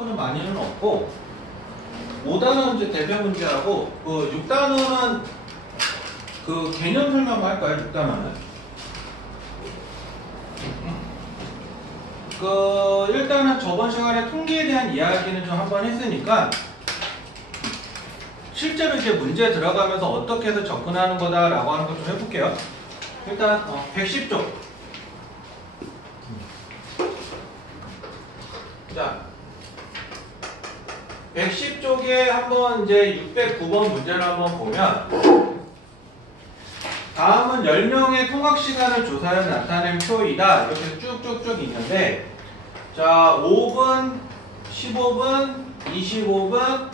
생각보다 많이는 없고 5단원 이제 대표 문제하고 그 6단원은 그 개념 설명만 할까요? 6단원은 그 일단은 저번 시간에 통계에 대한 이야기는 좀 한번 했으니까 실제로 이제 문제 들어가면서 어떻게 해서 접근하는 거다라고 하는 거 좀 해볼게요. 일단 110쪽. 자, 110쪽에 한번 이제 609번 문제를 한번 보면 다음은 10명의 통학 시간을 조사해 나타낸 표이다. 이렇게 쭉쭉쭉 있는데 자, 5분, 15분, 25분,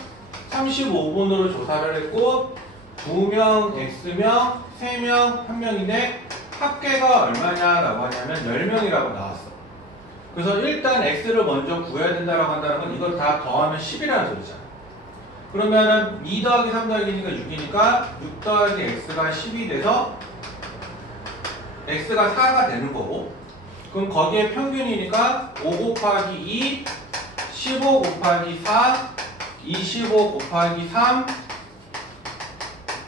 35분으로 조사를 했고 2명 X명, 3명 1명인데 합계가 얼마냐라고 하냐면 10명이라고 나왔어. 그래서 일단 X를 먼저 구해야 된다라고 한다는 건 이걸 다 더하면 10이라는 소리잖아. 그러면은 2 더하기 3 더하기 2니까 6이니까 6 더하기 X가 10이 돼서 X가 4가 되는 거고 그럼 거기에 평균이니까 5 곱하기 2, 15 곱하기 4, 25 곱하기 3,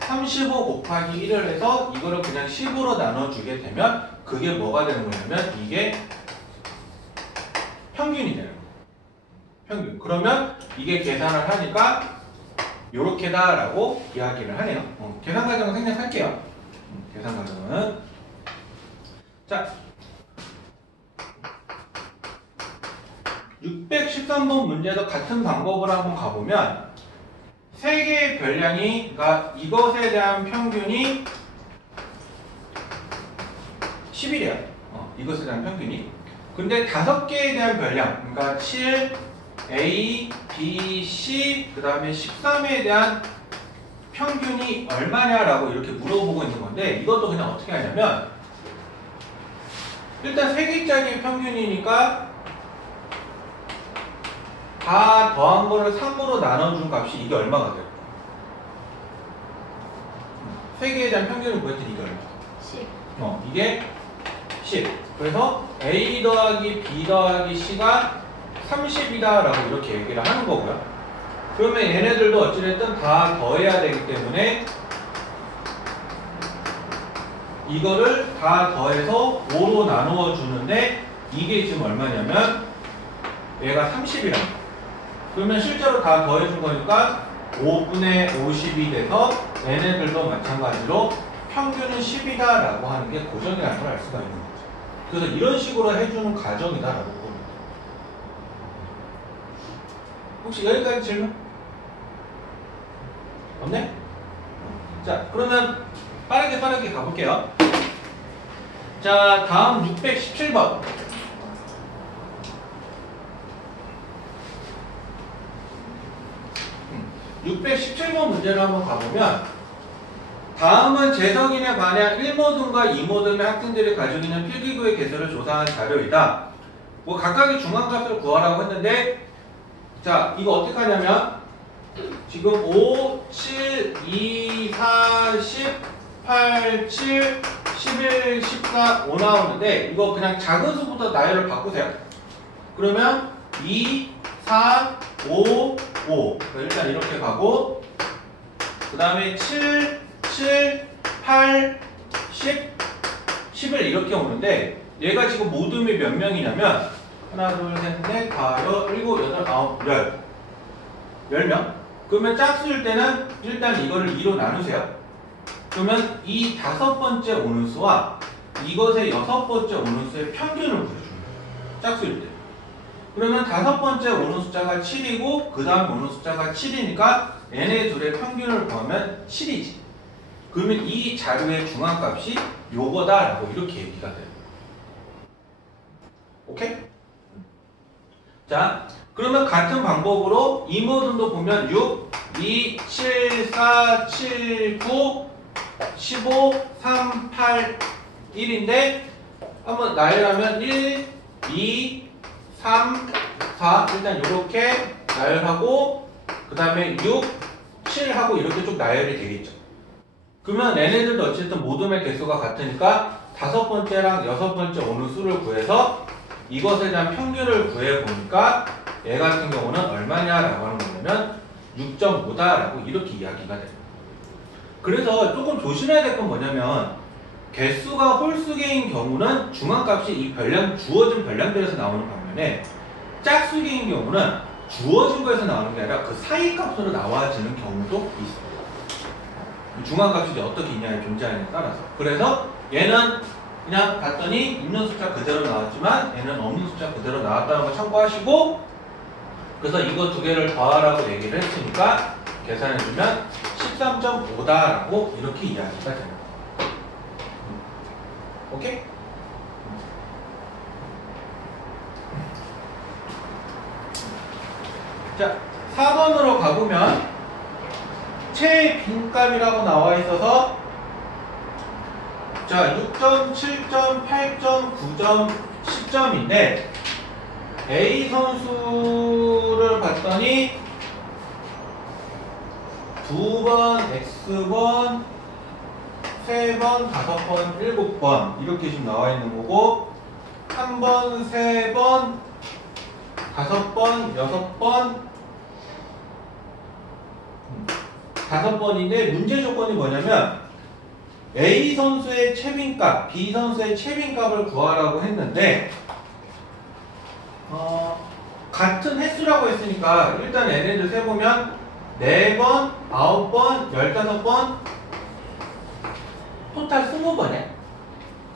35 곱하기 1을 해서 이거를 그냥 10으로 나눠주게 되면 그게 뭐가 되는 거냐면 이게 평균이 되는 거예요. 평균. 그러면 이게 계산을 하니까 요렇게다 라고 이야기를 하네요. 계산 과정을 생략할게요. 계산 과정은 자 613번 문제도 같은 방법으로 한번 가보면 3개의 별량이 그러니까 이것에 대한 평균이 10이래요. 이것에 대한 평균이. 근데 5개에 대한 별량 그러니까 7, A, B, C 그 다음에 13에 대한 평균이 얼마냐라고 이렇게 물어보고 있는 건데 이것도 그냥 어떻게 하냐면 일단 3개짜리 평균이니까 다 더한 거를 3으로 나눠준 값이 이게 얼마가 될까? 3개에 대한 평균을 구했더니 이게 얼마? 10. 이게 10. 그래서 A 더하기 B 더하기 C가 30이다 라고 이렇게 얘기를 하는 거고요. 그러면 얘네들도 어찌됐든 다 더해야 되기 때문에 이거를 다 더해서 5로 나누어 주는데 이게 지금 얼마냐면 얘가 30이라는 거예요. 그러면 실제로 다 더해준 거니까 5분의 50이 돼서 얘네들도 마찬가지로 평균은 10이다 라고 하는 게 고정이라는 걸 알 수가 있는 거죠. 그래서 이런 식으로 해주는 과정이다 라고 봅니다. 혹시 여기까지 질문? 없네? 자, 그러면 빠르게 가볼게요. 자, 다음 617번. 617번 문제를 한번 가보면 다음은 재성인에 반해 1모듬과 2모듬의 학생들이 가지고 있는 필기구의 개수를 조사한 자료이다. 뭐 각각의 중앙값을 구하라고 했는데 자, 이거 어떻게 하냐면 지금 5, 7, 2, 4, 10, 8, 7, 11, 14, 5 나오는데 이거 그냥 작은 수부터 나열을 바꾸세요. 그러면 2, 4, 5, 5 일단 이렇게 가고 그 다음에 7, 7, 8, 10, 11 이렇게 오는데 얘가 지금 모듬이 몇 명이냐면 하나, 둘, 셋, 넷, 다섯, 일곱, 여덟, 아홉, 열 10명? 그러면 짝수일 때는 일단 이거를 2로 나누세요. 그러면 이 5번째 오는 수와 이것의 6번째 오는 수의 평균을 구해주는 거예요. 짝수일 때. 그러면 5번째 오는 숫자가 7이고 그 다음 오는 숫자가 7이니까 얘네 둘의 평균을 구하면 7이지. 그러면 이 자료의 중앙값이 요거다 라고 이렇게 얘기가 돼요. 오케이? 자, 그러면 같은 방법으로 이 모든도 보면 6, 2, 7, 4, 7, 9, 15, 3, 8, 1인데 한번 나열하면 1, 2, 3, 4 일단 이렇게 나열하고 그 다음에 6, 7하고 이렇게 쭉 나열이 되겠죠. 그러면 얘네들도 어쨌든 모둠의 개수가 같으니까 5번째랑 6번째 오는 수를 구해서 이것에 대한 평균을 구해보니까 얘 같은 경우는 얼마냐라고 하는 거냐면 6.5다라고 이렇게 이야기가 돼요. 그래서 조금 조심해야 될 건 뭐냐면 개수가 홀수 개인 경우는 중앙값이 이 주어진 별량들에서 나오는 반면에 짝수 개인 경우는 주어진 거에서 나오는 게 아니라 그 사이 값으로 나와지는 경우도 있어요. 중앙값이 이제 어떻게 있냐에 존재하느냐에 따라서. 그래서 얘는 그냥 봤더니 있는 숫자 그대로 나왔지만 얘는 없는 숫자 그대로 나왔다는 거 참고하시고, 그래서 이거 두 개를 더하라고 얘기를 했으니까 계산해주면 13.5다라고 이렇게 이야기가 됩니다. 오케이? 자, 4번으로 가보면 최빈값이라고 나와 있어서 자, 6점, 7점, 8점, 9점, 10점인데 A 선수를 봤더니 2번, X번, 3번, 5번, 7번 이렇게 지금 나와 있는 거고 3번, 3번, 5번, 6번 5번인데 문제 조건이 뭐냐면 A 선수의 최빈값, B 선수의 최빈값을 구하라고 했는데 같은 횟수라고 했으니까 일단 얘네들 세보면 4번, 9번, 15번 토탈 20번이야.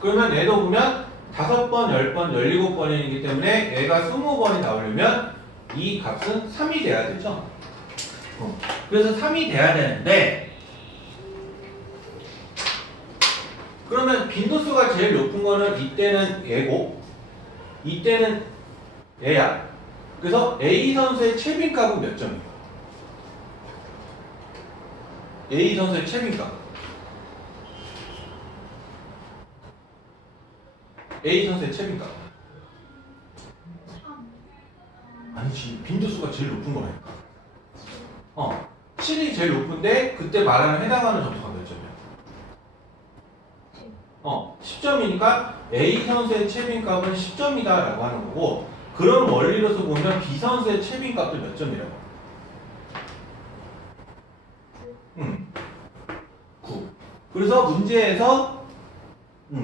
그러면 얘도 보면 5번, 10번, 17번이기 때문에 얘가 20번이 나오려면 이 값은 3이 돼야 되죠. 그래서 3이 돼야 되는데 그러면 빈도수가 제일 높은 거는 이때는 얘고 이때는 얘야. 그래서 A 선수의 최빈값은 몇 점이야? A 선수의 최빈값 A 선수의 최빈값 아니지, 빈도수가 제일 높은 거라니까. 7이 제일 높은데 그때 말하는 해당하는 점수가 몇 점이야? 10점이니까 A 선수의 최빈값은 10점이다 라고 하는 거고, 그런 원리로서 보면 B 선수의 최빈값도 몇 점이라고? 9. 그래서 문제에서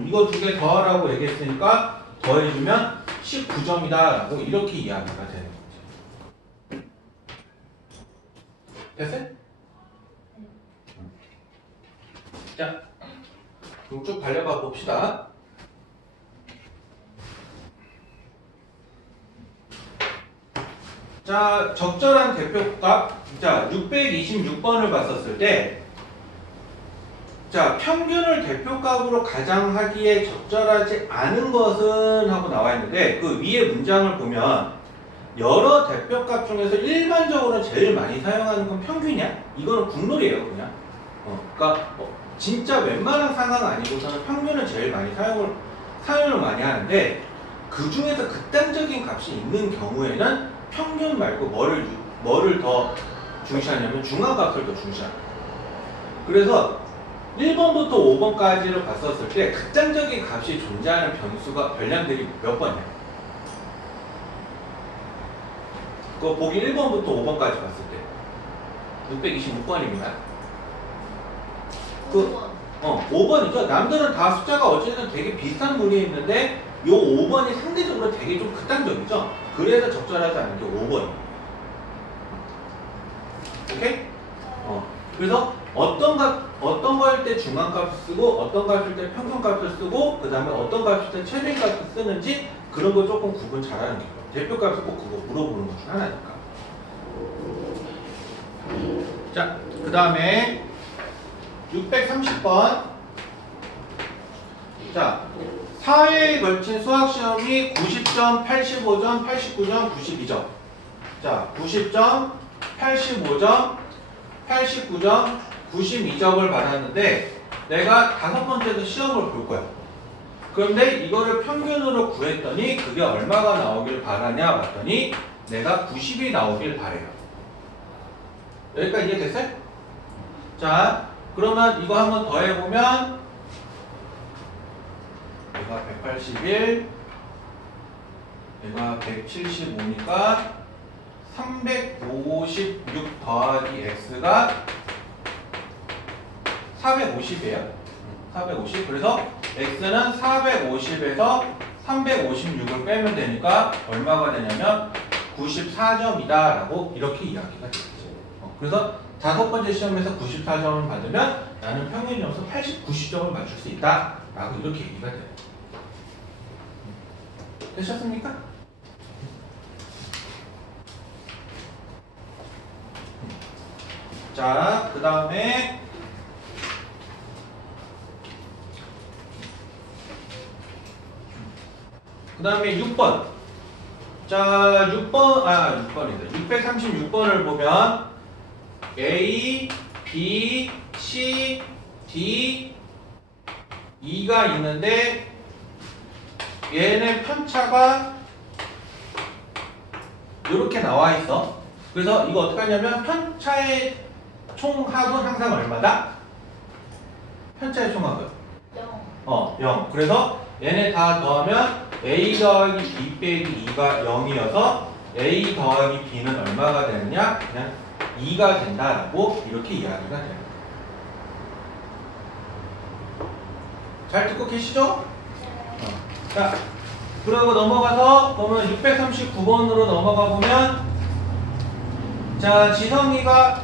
이거 두 개 더하라고 얘기했으니까 더해주면 19점이다 라고 이렇게 이야기가 되는 거죠. 됐어요? 자, 그럼 쭉 달려가 봅시다. 자, 적절한 대표값. 자, 626번을 봤었을 때, 자, 평균을 대표값으로 가장하기에 적절하지 않은 것은 하고 나와 있는데, 그 위에 문장을 보면 여러 대표값 중에서 일반적으로 제일 많이 사용하는 건 평균이야? 이거는 국룰이에요, 그냥. 그러니까 진짜 웬만한 상황 아니고서는 평균을 제일 많이 사용을 많이 하는데, 그 중에서 극단적인 값이 있는 경우에는 평균 말고 뭐를 더 중시하냐면 중앙값을 더 중시하는 거예요. 그래서 1번부터 5번까지를 봤었을 때 극단적인 값이 존재하는 별량들이 몇 번이야? 그거 보기 1번부터 5번까지 봤을 때 626번입니다. 5번이죠. 남들은 다 숫자가 어쨌든 되게 비슷한 무리에 있는데 요 5번이 상대적으로 되게 좀 극단적이죠. 그래서 적절하지 않은 게 5번이에요. 오케이? 그래서 어떤 거일 때 중앙값을 쓰고 어떤 값일 때 평균값을 쓰고 그 다음에 어떤 값일 때 최빈값을 쓰는지 그런 거 조금 구분 잘하는 게 좋아요. 대표값을 꼭 그거 물어보는 것 중 하나니까. 자, 그 다음에 630번. 자, 4회에 걸친 수학시험이 90점, 85점, 89점, 92점. 자, 90점, 85점, 89점, 92점을 받았는데 내가 5번째도 시험을 볼 거야. 그런데 이거를 평균으로 구했더니 그게 얼마가 나오길 바라냐 봤더니 내가 90이 나오길 바래요. 여기까지 이해됐어요? 자, 그러면 이거 한번 더 해보면 얘가 181, 얘가 175니까 356 더하기 x가 450이에요. 450. 그래서 x는 450에서 356을 빼면 되니까 얼마가 되냐면 94점이다 라고 이렇게 이야기가 되겠죠. 그래서 5번째 시험에서 94점을 받으면 나는 평균 점수 80, 90점을 맞출 수 있다 라고 이렇게 얘기가 돼요. 되셨습니까? 자, 그 다음에 그 다음에 6번. 자, 6번이다. 636번을 보면 A, B, C, D, E가 있는데 얘네 편차가 이렇게 나와 있어. 그래서 이거 어떻게 하냐면 편차의 총합은 항상 얼마다? 편차의 총합은? 0. 0. 그래서 얘네 다 더하면 A 더하기 B 빼기 2가 0이어서 A 더하기 B는 얼마가 되느냐? 그냥 2가 된다라고 이렇게 이야기가 돼요. 잘 듣고 계시죠? 자, 그러고 넘어가서 그러면 639번으로 넘어가 보면 자, 지성이가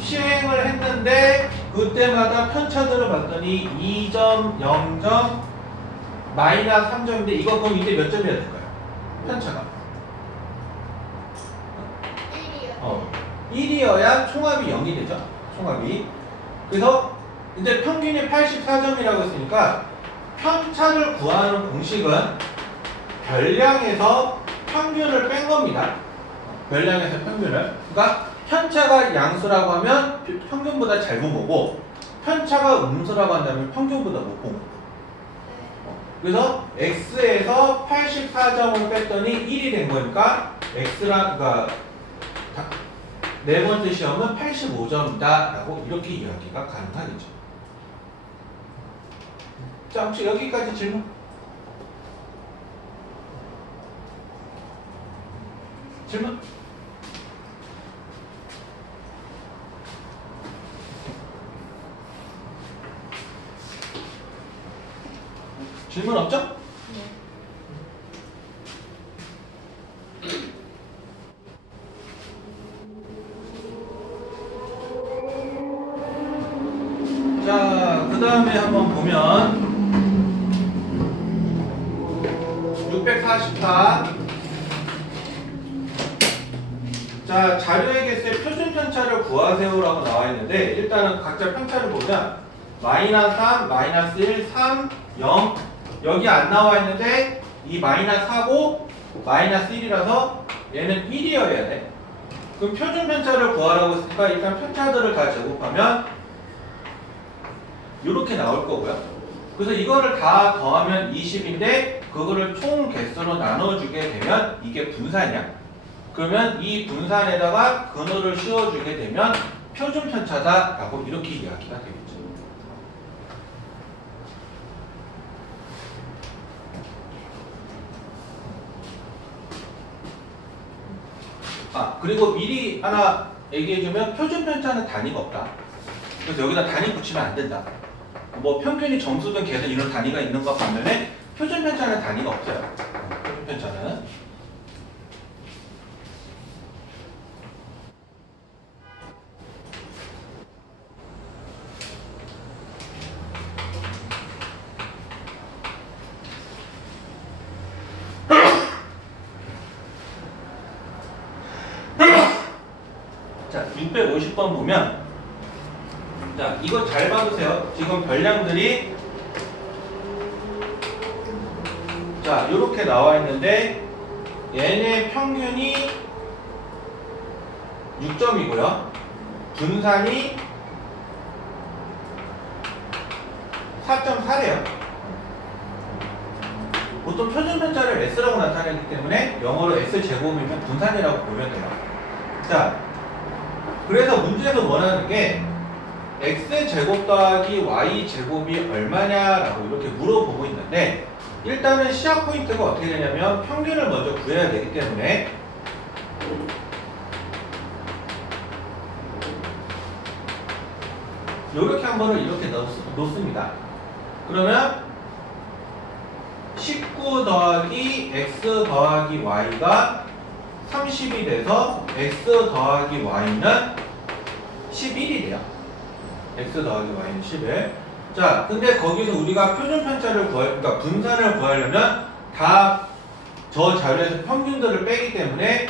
시행을 했는데 그때마다 편차들을 봤더니 2점, 0점, 마이너스 3점인데 이거 그럼 이때 몇 점이어야 될까요? 편차가 1이어야 총합이 0이 되죠. 총합이. 그래서 근데 평균이 84점이라고 했으니까 편차를 구하는 공식은 별량에서 평균을 뺀 겁니다. 별량에서 평균을. 그러니까 편차가 양수라고 하면 평균보다 잘 본 거고 편차가 음수라고 한다면 평균보다 못 본 거고. 그래서 x에서 84점을 뺐더니 1이 된 거니까 그러니까 네 번째 시험은 85점이다 라고 이렇게 이야기가 가능하겠죠. 자, 혹시 여기까지 질문? 질문? 질문 없죠? 네. 자, 그 다음에 한번 보면 644. 자, 자료의 개수의 표준 편차를 구하세요라고 나와 있는데 일단은 각자 편차를 보면 마이너스 3, 마이너스 1, 3, 0 여기 안 나와 있는데 이 마이너스 4고 마이너스 1이라서 얘는 1이어야 돼. 그럼 표준 편차를 구하라고 했으니까 일단 편차들을 다 제곱하면 이렇게 나올 거고요. 그래서 이거를 다 더하면 20인데 그거를 총 개수로 나눠주게 되면 이게 분산이야. 그러면 이 분산에다가 근호를 씌워주게 되면 표준 편차다라고 이렇게 이야기가 되겠죠. 그리고 미리 하나 얘기해주면 표준 편차는 단위가 없다. 그래서 여기다 단위 붙이면 안 된다. 뭐 평균이 점수든 계속 이런 단위가 있는 것 반면에 표준 편차는 단위가 없어요. 표준 편차는. 자, 650번 보면 자, 이거 잘 봐보세요. 지금 별량들이 자, 요렇게 나와 있는데 얘네 평균이 6점이고요. 분산이 4.4래요. 보통 표준 편차를 S라고 나타내기 때문에 영어로 S제곱이면 분산이라고 보면 돼요. 자, 그래서 문제에서 원하는 게 X제곱 더하기 Y제곱이 얼마냐라고 이렇게 물어보고 있는데 일단은 시작 포인트가 어떻게 되냐면 평균을 먼저 구해야 되기 때문에 요렇게 한 번을 이렇게 놓습니다. 그러면 19 더하기 x 더하기 y가 30이 돼서 x 더하기 y는 11이 돼요. x 더하기 y는 11. 자, 근데 거기서 우리가 표준 편차를 그러니까 분산을 구하려면 다 저 자료에서 평균들을 빼기 때문에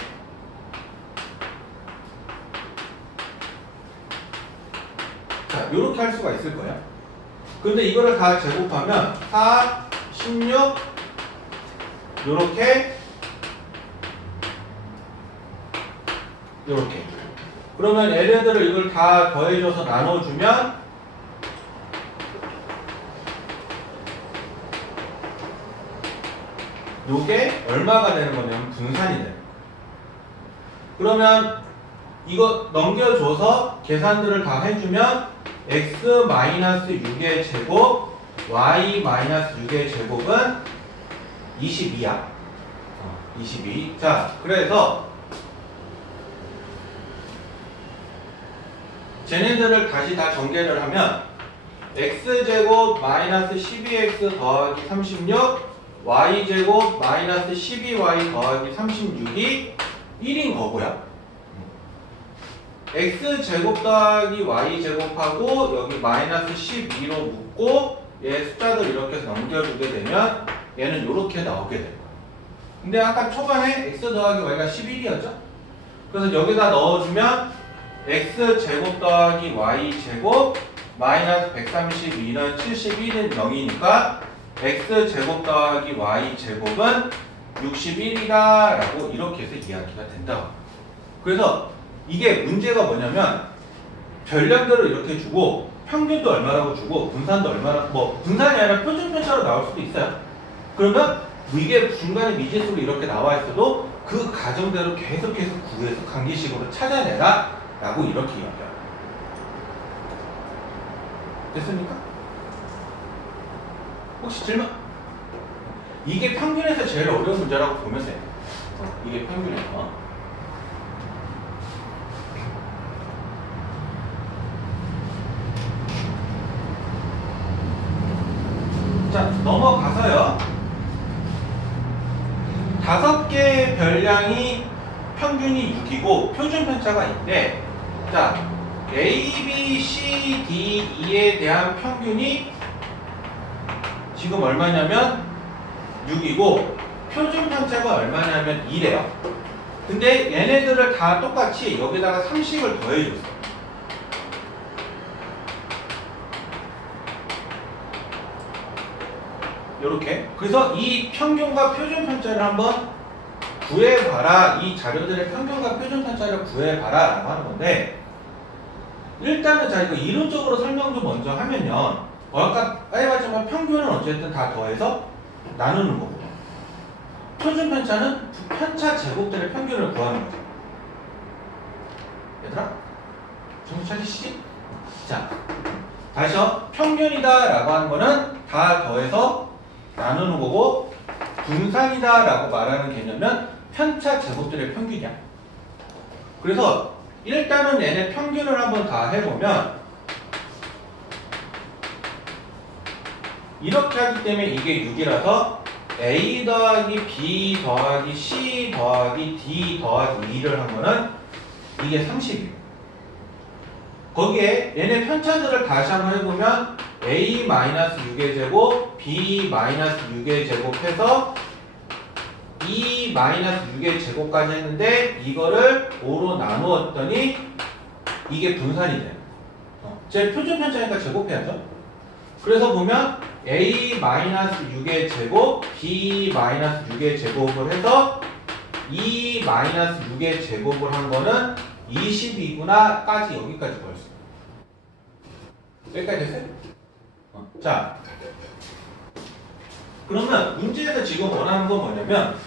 자, 이렇게 할 수가 있을 거예요. 근데 이거를 다 제곱하면 4, 16 요렇게 그러면 얘네들을 이걸 다 더해줘서 나눠주면 요게 얼마가 되는 거냐면 분산이 돼요. 그러면 이거 넘겨줘서 계산들을 다 해주면 x-6의 제곱 y-6의 제곱은 22야. 22. 자, 그래서 쟤네들을 다시 다 전개를 하면 x제곱 마이너스 12x 더하기 36 y제곱 마이너스 12y 더하기 36이 1인 거고요. x제곱 더하기 y제곱하고 여기 마이너스 12로 묶고 얘 숫자들 이렇게 해서 넘겨주게 되면 얘는 이렇게 나오게 돼요. 근데 아까 초반에 x 더하기 y가 11이었죠? 그래서 여기다 넣어주면 x제곱 더하기 y제곱 마이너스 132는 71은 0이니까 x제곱 더하기 y제곱은 61이다 라고 이렇게 해서 이야기가 된다고. 그래서 이게 문제가 뭐냐면 별량들을 이렇게 주고 평균도 얼마라고 주고 분산도 얼마나 뭐 분산이 아니라 표준 편차로 나올 수도 있어요. 그러면 이게 중간에 미지수로 이렇게 나와 있어도 그 가정대로 계속해서 구해서 관계식으로 찾아내라 라고 이렇게 이야기해요. 됐습니까? 혹시 질문? 이게 평균에서 제일 어려운 문제라고 보면 돼요. 이게 평균에서. 자, 넘어가서요. 5개의 별량이 평균이 6이고 표준 편차가 있는데, 자, A, B, C, D, E에 대한 평균이 지금 얼마냐면 6이고 표준 편차가 얼마냐면 2래요. 근데 얘네들을 다 똑같이 여기다가 30을 더해줬어. 요렇게. 그래서 이 평균과 표준 편차를 한번 구해봐라. 이 자료들의 평균과 표준 편차를 구해봐라 라고 하는 건데, 일단은 자 이거 이론적으로 설명 좀 먼저 하면요, 아까 해봤지만 평균은 어쨌든 다 더해서 나누는 거고, 표준 편차는 편차 제곱들의 평균을 구하는 거죠. 얘들아, 정신 차리시지? 자, 다시요. 평균이다 라고 하는 거는 다 더해서 나누는 거고, 분산이다 라고 말하는 개념은 편차 제곱들의 평균이야. 그래서 일단은 얘네 평균을 한번 다 해보면 이렇게 하기 때문에 이게 6이라서 A 더하기 B 더하기 C 더하기 D 더하기 2를 하면은 이게 30이에요. 거기에 얘네 편차들을 다시 한번 해보면 A-6의 제곱, B-6의 제곱 해서 2-6의 제곱까지 했는데 이거를 5로 나누었더니 이게 분산이 돼요. 제 표준 편차니까 제곱해야죠. 그래서 보면 A-6의 제곱, B-6의 제곱을 해서 2-6의 제곱을 한 거는 20이구나 까지 여기까지 볼 수 있어요. 여기까지 됐어요? 자, 그러면 문제에서 지금 원하는 건 뭐냐면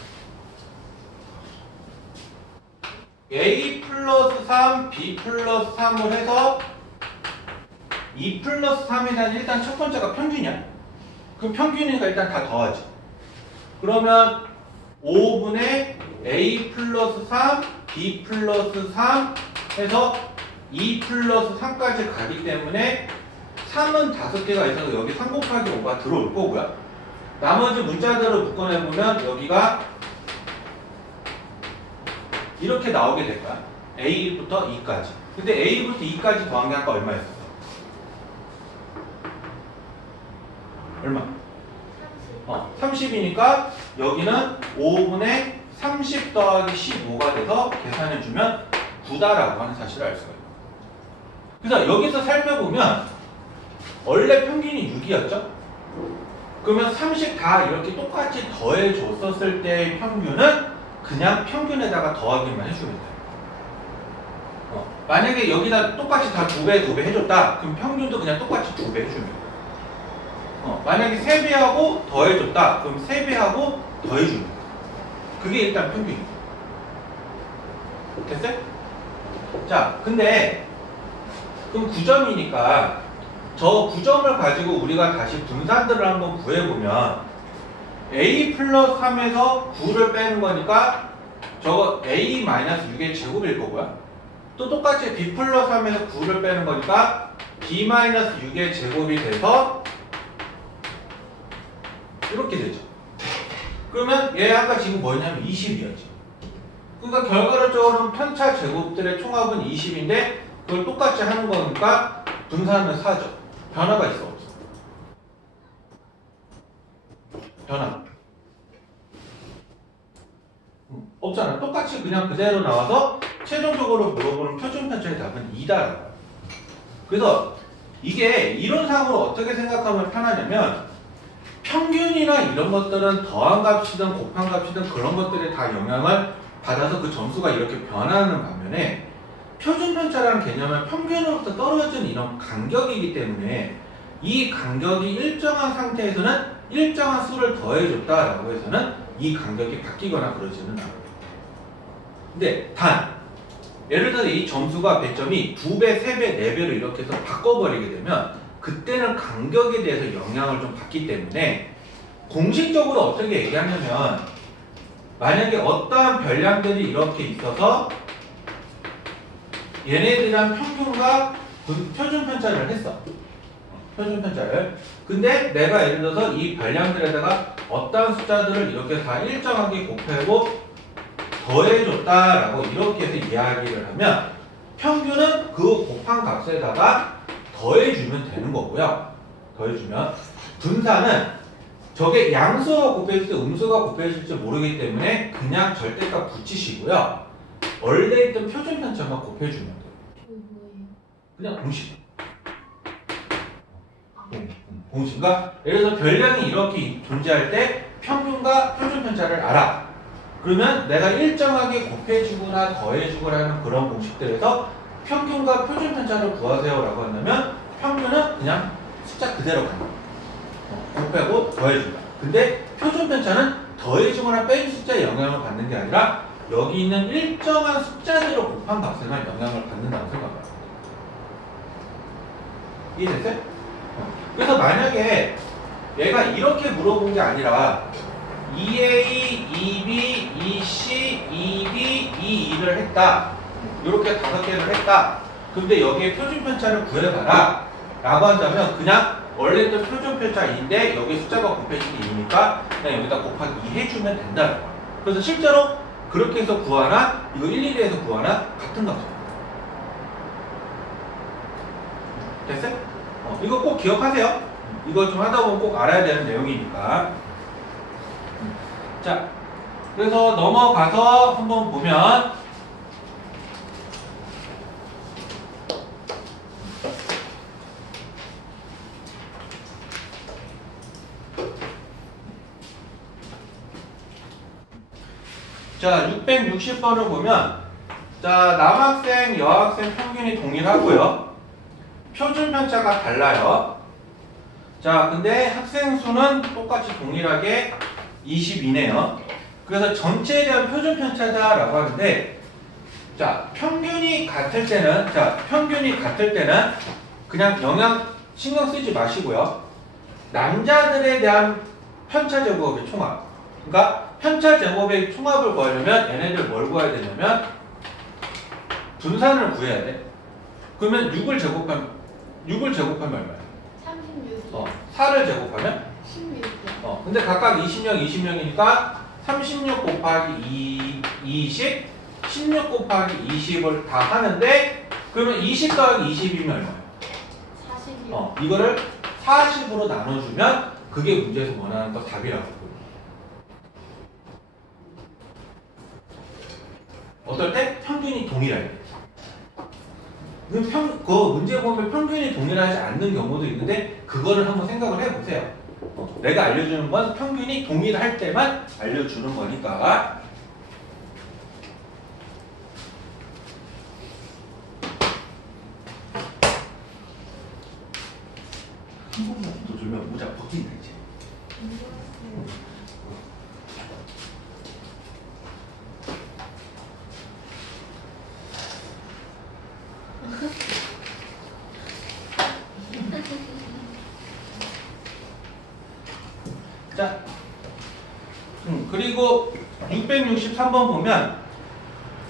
A 플러스 3, B 플러스 3을 해서 2 플러스 3이라는 일단 첫 번째가 평균이야. 그럼 평균이니까 일단 다 더하지. 그러면 5분의 A 플러스 3, B 플러스 3 해서 2 플러스 3까지 가기 때문에 3은 5개가 있어서 여기 3 곱하기 5가 들어올 거고요. 나머지 문자들을 묶어내보면 여기가 이렇게 나오게 될 거야. A부터 E까지. 근데 A부터 E까지 더한 게 아까 얼마였어? 얼마? 30이니까 여기는 5분의 30 더하기 15가 돼서 계산해주면 9다라고 하는 사실을 알 수가 있어요. 그래서 여기서 살펴보면 원래 평균이 6이었죠? 그러면 30 다 이렇게 똑같이 더해줬었을 때의 평균은 그냥 평균에다가 더하기만 해주면 돼요. 만약에 여기다 똑같이 다 2배, 2배 해줬다. 그럼 평균도 그냥 똑같이 2배 해주면 돼요. 만약에 3배하고 더해줬다. 그럼 3배하고 더해주면 돼요. 그게 일단 평균이에요. 됐어요? 자, 근데 그럼 9점이니까 저 9점을 가지고 우리가 다시 분산들을 한번 구해보면 A 플러스 3에서 9를 빼는 거니까 저거 A 마이너스 6의 제곱일 거고요. 또 똑같이 B 플러스 3에서 9를 빼는 거니까 B 마이너스 6의 제곱이 돼서 이렇게 되죠. 그러면 얘 아까 지금 뭐였냐면 20이었지. 그러니까 결과적으로는 편차 제곱들의 총합은 20인데 그걸 똑같이 하는 거니까 분산은 4죠. 변화가 있어 없어? 변화 없잖아. 똑같이 그냥 그대로 나와서 최종적으로 물어보는 표준 편차의 답은 2다라고. 그래서 이게 이론상으로 어떻게 생각하면 편하냐면 평균이나 이런 것들은 더한 값이든 곱한 값이든 그런 것들에 다 영향을 받아서 그 점수가 이렇게 변하는 반면에 표준 편차라는 개념은 평균으로부터 떨어진 이런 간격이기 때문에 이 간격이 일정한 상태에서는 일정한 수를 더해줬다라고 해서는 이 간격이 바뀌거나 그러지는 않아요. 근데 단 예를 들어 이 점수가 100점이 2배, 3배, 4배로 이렇게 해서 바꿔버리게 되면 그때는 간격에 대해서 영향을 좀 받기 때문에 공식적으로 어떻게 얘기하냐면 만약에 어떠한 별량들이 이렇게 있어서 얘네들이랑 평균과 표준 편차를 했어. 표준 편차를. 근데 내가 예를 들어서 이 별량들에다가 어떠한 숫자들을 이렇게 다 일정하게 곱하고 더해줬다라고 이렇게 해서 이야기를 하면 평균은 그 곱한 값에다가 더해주면 되는 거고요. 더해주면 분산은 저게 양수가 곱해질지 음수가 곱해질지 모르기 때문에 그냥 절대값 붙이시고요. 원래 있던 표준 편차만 곱해주면 돼요. 그냥 공식. 공식과 예를 들어서 별량이 이렇게 존재할 때 평균과 표준 편차를 알아. 그러면 내가 일정하게 곱해주거나 더해주거나 하는 그런 공식들에서 평균과 표준 편차를 구하세요 라고 한다면 평균은 그냥 숫자 그대로 가는 거예요. 곱하고 더해준다. 근데 표준 편차는 더해주거나 빼준 숫자에 영향을 받는 게 아니라 여기 있는 일정한 숫자대로 곱한 값에만 영향을 받는다고 생각합니다. 이해됐어요? 그래서 만약에 얘가 이렇게 물어본 게 아니라 2A, 2B, 2C, 2D, 2E를 했다. 이렇게 5개를 했다. 근데 여기에 표준 편차를 구해봐라. 라고 한다면 그냥 원래 있던 표준 편차인데 여기 숫자가 곱해지기 2니까 그냥 여기다 곱하기 2 해주면 된다. 그래서 실제로 그렇게 해서 구하나 이거 112에서 구하나 같은 값이에요. 됐어요? 이거 꼭 기억하세요. 이거 좀 하다 보면 꼭 알아야 되는 내용이니까. 자, 그래서 넘어가서 한번 보면 자, 660번을 보면 자, 남학생, 여학생 평균이 동일하고요. 표준 편차가 달라요. 자, 근데 학생 수는 똑같이 동일하게 22네요. 그래서 전체에 대한 표준 편차다라고 하는데, 자, 평균이 같을 때는 그냥 영향 신경 쓰지 마시고요. 남자들에 대한 편차 제곱의 총합. 그러니까 편차 제곱의 총합을 구하려면 얘네들 뭘 구해야 되냐면 분산을 구해야 돼. 그러면 6을 제곱하면 얼마야? 16이요. 4를 제곱하면 16이요. 근데 각각 20명, 20명이니까 36 곱하기 20, 16 곱하기 20을 다 하는데 그러면 20 더하기 20이면 얼마예요? 40이요. 이거를 40으로 나눠주면 그게 문제에서 원하는 거 답이라고. 어떨 때? 평균이 동일할 때. 그 문제 보면 평균이 동일하지 않는 경우도 있는데 그거를 한번 생각을 해보세요. 내가 알려주는 건 평균이 동일할 때만 알려주는 거니까. 한 번만 더 주면 모자 벗긴다 이제. 자, 그리고 663번 보면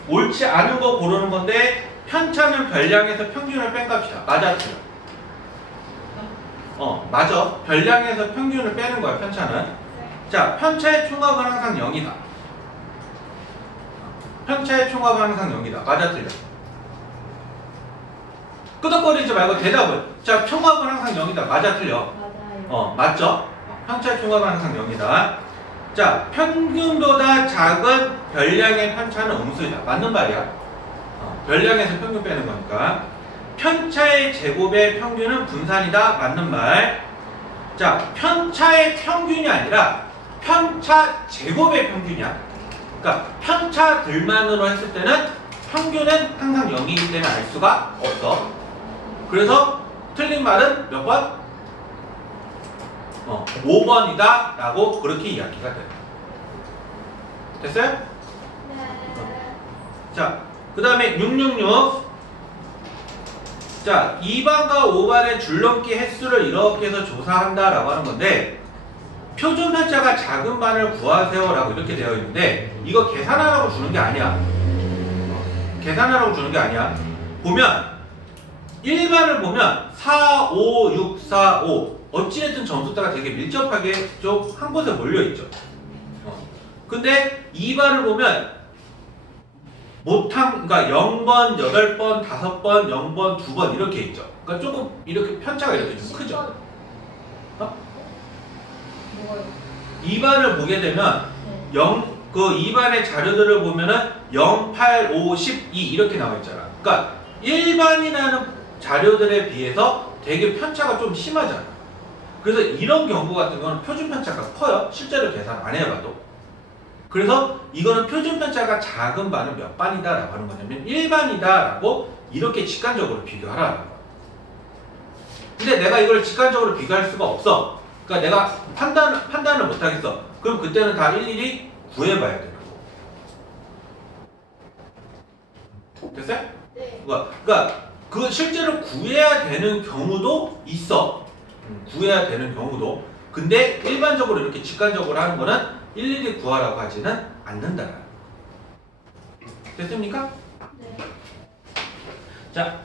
옳지 않은 거 고르는 건데 편차는 별량에서 평균을 뺀 값이다. 맞아, 틀려? 맞아. 별량에서 평균을 빼는 거야, 편차는. 자, 편차의 총합은 항상 0이다. 편차의 총합은 항상 0이다. 맞아, 틀려? 끄덕거리지 말고 대답을. 자, 총합은 항상 0이다. 맞아, 틀려? 맞아요. 맞죠? 편차의 총합은 항상 0이다. 자, 평균보다 작은 별량의 편차는 음수이다. 맞는 말이야. 별량에서 평균 빼는 거니까. 편차의 제곱의 평균은 분산이다. 맞는 말. 자, 편차의 평균이 아니라 편차 제곱의 평균이야. 그러니까 편차들만으로 했을 때는 평균은 항상 0이기 때문에 알 수가 없어. 그래서 틀린 말은 몇 번? 5번이다 라고 그렇게 이야기가 돼요. 됐어요? 네. 자, 그 다음에 666. 자, 2반과 5반의 줄넘기 횟수를 이렇게 해서 조사한다 라고 하는 건데 표준 편차가 작은 반을 구하세요 라고 이렇게 되어 있는데 이거 계산하라고 주는 게 아니야. 계산하라고 주는 게 아니야. 보면 1반을 보면 4, 5, 6, 4, 5 어찌됐든 점수대가 되게 밀접하게 좀 한 곳에 몰려있죠. 근데 2반을 보면 그러니까 0번, 8번, 5번, 0번, 2번 이렇게 있죠. 그러니까 조금 이렇게 편차가 이렇게 좀 크죠. 뭐요? 2반을 보게 되면 네. 2반의 자료들을 보면은 0, 8, 5, 12 이렇게 나와 있잖아. 그러니까 1반이라는 자료들에 비해서 되게 편차가 좀 심하잖아. 그래서 이런 경우 같은 거는 표준 편차가 커요. 실제로 계산 안 해봐도. 그래서 이거는 표준 편차가 작은 반은 몇 반이다 라고 하는 거냐면 1반이다 라고 이렇게 직관적으로 비교하라는 거야. 근데 내가 이걸 직관적으로 비교할 수가 없어. 그러니까 내가 판단을 못 하겠어. 그럼 그때는 다 일일이 구해봐야 되는 거. 됐어요? 네. 그러니까 그 실제로 구해야 되는 경우도 있어. 구해야 되는 경우도. 근데 일반적으로 이렇게 직관적으로 하는 거는 일일이 구하라고 하지는 않는다. 됐습니까? 네. 자,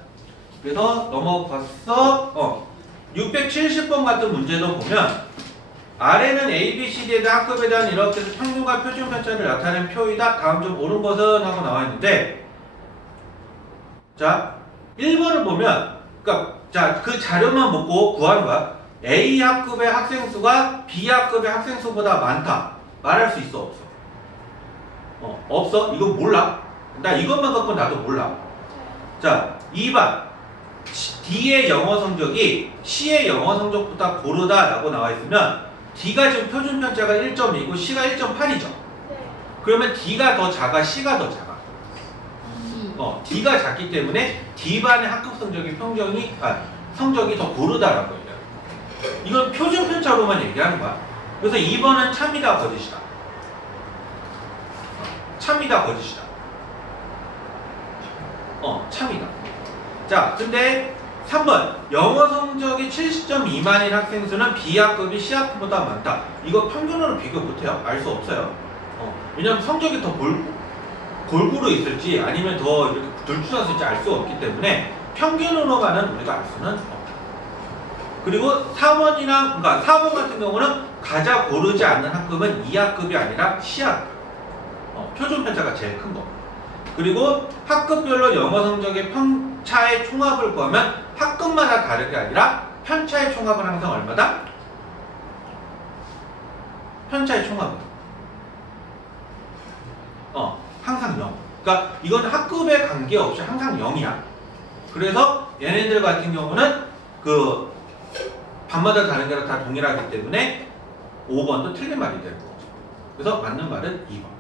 그래서 넘어갔어. 670번 같은 문제도 보면 아래는 A, B, C, D에 대한 학급에 대한 이렇게 해서 평균과 표준 편차를 나타낸 표이다. 다음 좀 옳은 것은 하고 나와 있는데 자, 1번을 보면 그러니까 자, 그 자료만 보고 구하는 거야. A 학급의 학생 수가 B 학급의 학생 수보다 많다. 말할 수 있어, 없어? 없어? 이거 몰라? 나 이것만 갖고 나도 몰라. 자, 2번 D의 영어 성적이 C의 영어 성적보다 고르다 라고 나와 있으면 D가 지금 표준 편차가 1.2고 C가 1.8이죠. 네. 그러면 D가 더 작아, C가 더 작아? D가 작기 때문에 D반의 학급 성적이 성적이 더 고르다라고 얘기해요. 이건 표준 편차로만 얘기하는 거야. 그래서 2번은 참이다, 거짓이다. 참이다, 거짓이다. 참이다. 자, 근데 3번 영어 성적이 70점 미만인 학생 수는 B학급이 C학급보다 많다. 이거 평균으로 비교 못해요. 알 수 없어요. 왜냐면 성적이 더 골고루 있을지 아니면 더 이렇게 들추었을지 알 수 없기 때문에 평균으로만은 우리가 알 수는 없다. 그리고 4번이랑 그러니까 4번 같은 경우는 가자 고르지 않는 학급은 2학급이 아니라 C학급. 표준 편차가 제일 큰 거. 그리고 학급별로 영어 성적의 편차의 총합을 구하면 학급마다 다르게 아니라 편차의 총합은 항상 얼마다? 편차의 총합은 항상 0. 그러니까 이건 학급에 관계없이 항상 0이야. 그래서 얘네들 같은 경우는 그 반마다 다른 게랑 다 동일하기 때문에 5번도 틀린 말이 되는 거죠. 그래서 맞는 말은 2번.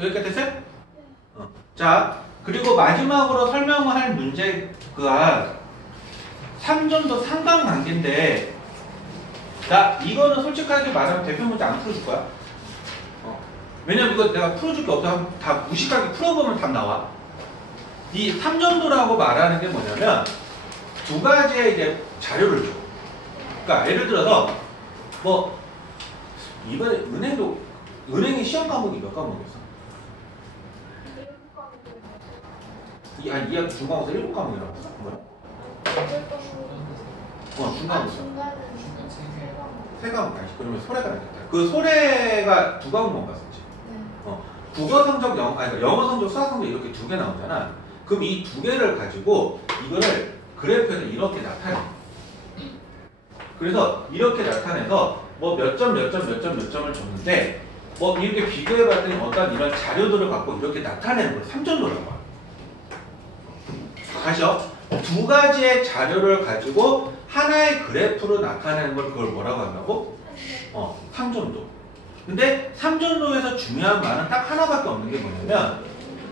여기까지 됐어요? 자, 그리고 마지막으로 설명할 문제가 3점도 상관관계인데, 자, 이거는 솔직하게 말하면 대표 문제 안 풀어줄 거야. 왜냐면 이거 내가 풀어줄 게 없어. 다 무식하게 풀어보면 답 나와. 이 3점도라고 말하는 게 뭐냐면 두 가지의 이제 자료를 줘. 그러니까 예를 들어서 뭐 이번에 은행이 시험 과목이 몇 과목이었어? 2학기 중간고사 7과목이라고 했어? 뭐야? 중간고사. 세 과목 아니지. 그러면 소래가 나겠다. 그 소래가 2과목만 봤었지. 국어 성적, 영어 성적, 수학 성적 이렇게 2개 나오잖아. 그럼 이 2개를 가지고 이거를 그래프에서 이렇게 나타내. 그래서 이렇게 나타내서 뭐 몇 점을 줬는데 뭐 이렇게 비교해봤더니 어떤 이런 자료들을 갖고 이렇게 나타내는 걸 3점도라고 해. 다시요. 두 가지의 자료를 가지고 하나의 그래프로 나타내는 걸 그걸 뭐라고 한다고? 3점도. 근데 3점도에서 중요한 말은 딱 하나밖에 없는 게 뭐냐면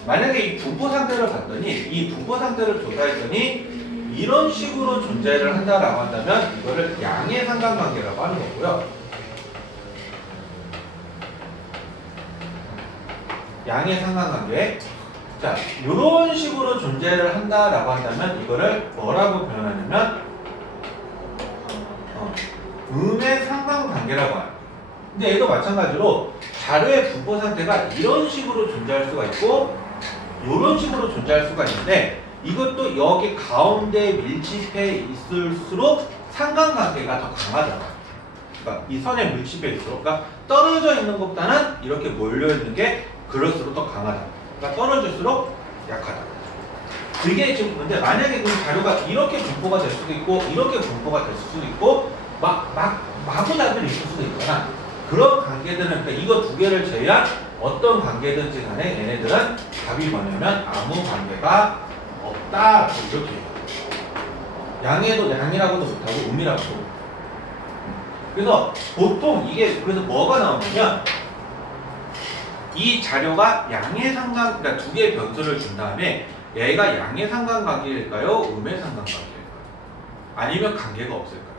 만약에 이 분포 상태를 봤더니 이 분포 상태를 조사했더니 이런 식으로 존재를 한다라고 한다면 이거를 양의 상관관계라고 하는 거고요. 양의 상관관계. 자, 이런 식으로 존재를 한다라고 한다면 이거를 뭐라고 표현하냐면 음의 상관관계라고 해요. 근데 얘도 마찬가지로 자료의 분포 상태가 이런 식으로 존재할 수가 있고 이런 식으로 존재할 수가 있는데 이것도 여기 가운데 밀집해 있을수록 상관관계가 더 강하잖아요. 그러니까 이 선에 밀집해 있을수록 그러니까 떨어져 있는 것보다는 이렇게 몰려있는 게 그럴수록 더 강하다. 그러니까 떨어질수록 약하다. 그게 지금 근데 만약에 그 자료가 이렇게 분포가 될 수도 있고 이렇게 분포가 될 수도 있고 마구잡이로 있을 수도 있잖아. 그런 관계들은 그러니까 이거 2개를 제외한 어떤 관계든지 간에 얘네들은 답이 뭐냐면 아무 관계가 없다. 이렇게 해요. 양에도 양이라고도 못하고 음이라고도. 그래서 보통 이게 그래서 뭐가 나오냐면 이 자료가 양의 상관 그러니까 2개의 변수를 준 다음에 얘가 양의 상관관계일까요? 음의 상관관계일까요? 아니면 관계가 없을까요?